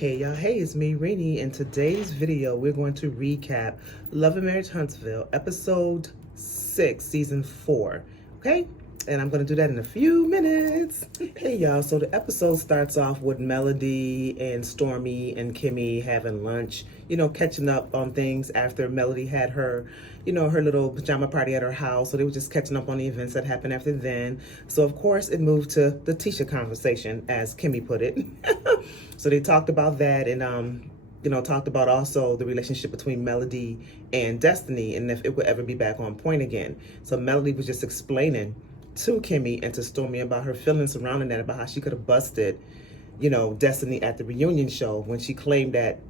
Hey y'all, hey, it's me, Rainy. In today's video, we're going to recap Love and Marriage Huntsville, episode 6, season 4, okay? And I'm going to do that in a few minutes. Hey y'all, so the episode starts off with Melody and Stormy and Kimmy having lunch, catching up on things after Melody had her, her little pajama party at her house. So they were just catching up on the events that happened after then. So of course it moved to the Tisha conversation, as Kimmy put it. So they talked about that and talked about also the relationship between Melody and Destiny and if it would ever be back on point again. So Melody was just explaining to Kimmy and to Stormy about her feelings surrounding that, about how she could have busted, Destiny at the reunion show when she claimed that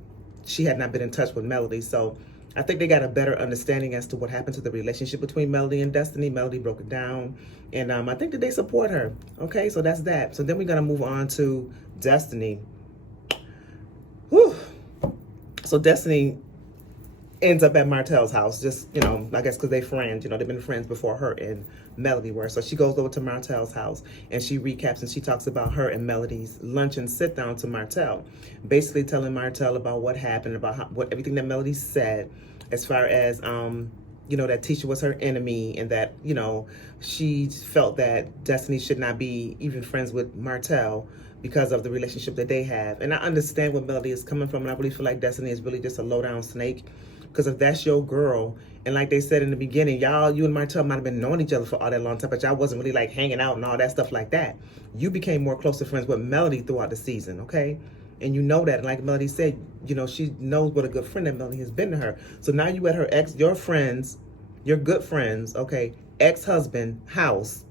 she had not been in touch with Melody. So I think they got a better understanding as to what happened to the relationship between Melody and Destiny. Melody broke it down, and I think that they support her. Okay, so that's that. So then we're gonna move on to Destiny. Whew. So Destiny ends up at Martell's house, just, I guess because they're friends, they've been friends before her and Melody were. So she goes over to Martell's house and she recaps and she talks about her and Melody's lunch and sit down to Martell, basically telling Martell about what happened, about everything that Melody said, as far as, that Tisha was her enemy and that, she felt that Destiny should not be even friends with Martell because of the relationship that they have. And I understand where Melody is coming from, and I really feel like Destiny is really just a low-down snake. Because if that's your girl, and like they said in the beginning, you and Martell might have been knowing each other for all that long time, but y'all wasn't really like hanging out and all that stuff like that. You became more closer friends with Melody throughout the season, okay? And you know that, and like Melody said, she knows what a good friend that Melody has been to her. So now you at her your friends, your good friends, okay, ex-husband house,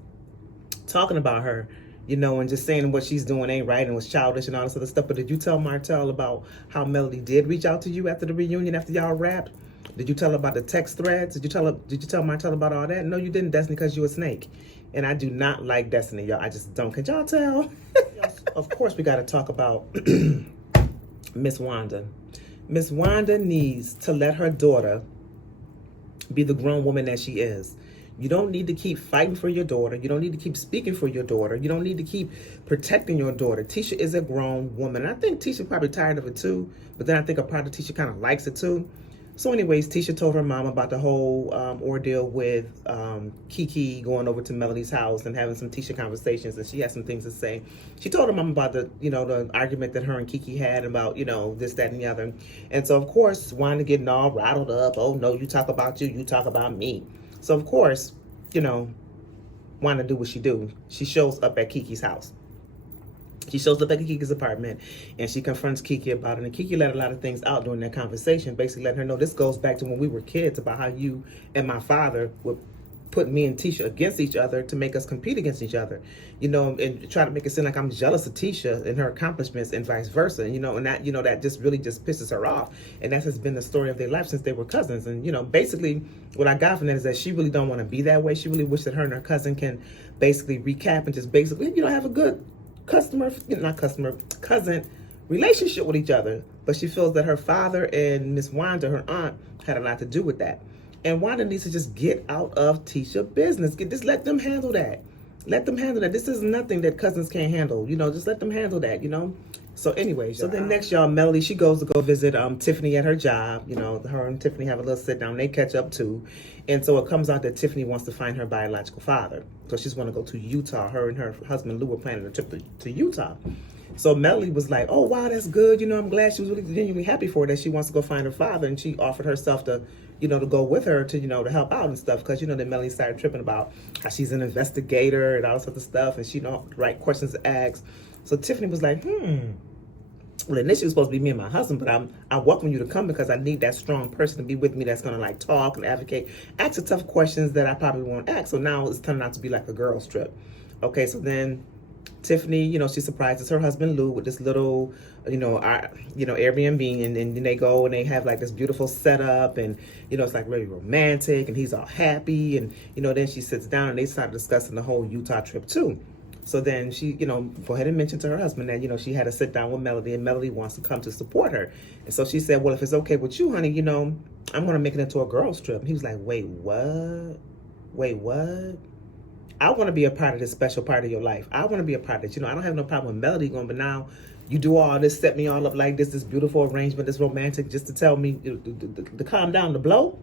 talking about her, and just saying what she's doing ain't right and was childish and all this other stuff. But did you tell Martell about how Melody did reach out to you after the reunion, after y'all wrapped? Did you tell her about the text threads? Did you tell Martell about all that? No, you didn't, Destiny, because you a snake. And I do not like Destiny, y'all. I just don't. Can y'all tell? Of course, we got to talk about Miss Wanda. Miss Wanda needs to let her daughter be the grown woman that she is. You don't need to keep fighting for your daughter. You don't need to keep speaking for your daughter. You don't need to keep protecting your daughter. Tisha is a grown woman. I think Tisha probably tired of it too, but then I think a part of Tisha kind of likes it too. So anyways, Tisha told her mom about the whole ordeal with Kiki going over to Melody's house and having some Tisha conversations, and she had some things to say. She told her mom about the argument that her and Kiki had about, this, that, and the other. And so, of course, Wanda getting all rattled up. Oh, no, you talk about you talk about me. So, of course, Wanda do what she do. She shows up at Kiki's house. She shows up at Kiki's apartment, and she confronts Kiki about it. And Kiki let a lot of things out during that conversation, basically letting her know this goes back to when we were kids, about how you and my father would put me and Tisha against each other to make us compete against each other, and try to make it seem like I'm jealous of Tisha and her accomplishments and vice versa, and that, that just really just pisses her off. And that has been the story of their life since they were cousins. And, basically what I got from that is that she really don't want to be that way. She really wishes that her and her cousin can basically recap and just basically, have a good cousin relationship with each other. But she feels that her father and Miss Wanda, her aunt, had a lot to do with that. And Wanda needs to just get out of Tisha business. Just let them handle that. Let them handle that. This is nothing that cousins can't handle. Just let them handle that, So anyways, so then next, y'all, Melody, she goes to go visit Tiffany at her job. Her and Tiffany have a little sit down. They catch up too. And so it comes out that Tiffany wants to find her biological father. So she's going to go to Utah. Her and her husband Lou were planning a trip to Utah. So Melody was like, oh, wow, that's good. I'm glad. She was really genuinely happy for her that she wants to go find her father. And she offered herself to, to go with her to, to help out and stuff. Because, then Melody started tripping about how she's an investigator and all sorts of stuff. And she know the right questions to ask. So Tiffany was like, well, initially it was supposed to be me and my husband, but I welcome you to come because I need that strong person to be with me that's going to talk and advocate, ask the tough questions that I probably won't ask. So now it's turning out to be like a girls trip. Okay, so then Tiffany, she surprises her husband Lou with this little, Airbnb, and then they go and they have like this beautiful setup, and it's like really romantic, and he's all happy, and then she sits down and they start discussing the whole Utah trip too. So then she, go ahead and mention to her husband that, she had to sit down with Melody, and Melody wants to come to support her. And so she said, well, if it's okay with you, honey, I'm going to make it into a girls trip. And he was like, wait, what? I want to be a part of this special part of your life. I want to be a part of it. I don't have no problem with Melody going, but now You do all this, set me all up like this beautiful arrangement, this romantic, just to tell me to calm down, to blow.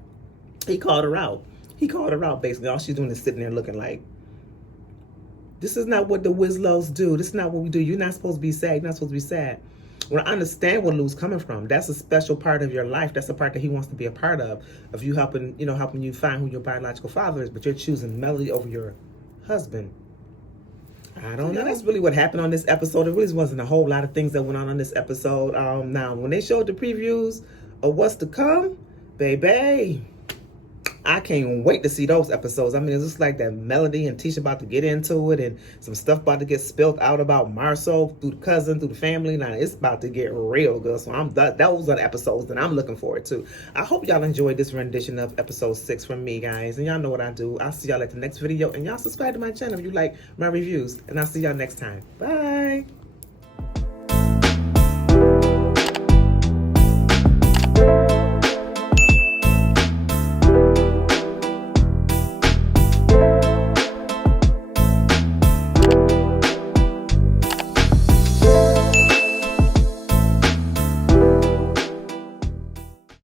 He called her out. He called her out, basically. All she's doing is sitting there looking like, this is not what the Wislows do. This is not what we do. You're not supposed to be sad. You're not supposed to be sad. Well, I understand where Lou's coming from. That's a special part of your life. That's the part that he wants to be a part of you helping you find who your biological father is, but you're choosing Melody over your husband. I don't know. That's really what happened on this episode. There really wasn't a whole lot of things that went on this episode. Now, when they showed the previews of what's to come, baby, I can't wait to see those episodes. I mean, it looks like that Melody and Tisha about to get into it, and some stuff about to get spilled out about Marceau through the cousin, through the family. Now, it's about to get real good. So those are the episodes that I'm looking forward to. I hope y'all enjoyed this rendition of episode 6 from me, guys. And y'all know what I do. I'll see y'all at the next video. And y'all subscribe to my channel if you like my reviews. And I'll see y'all next time. Bye.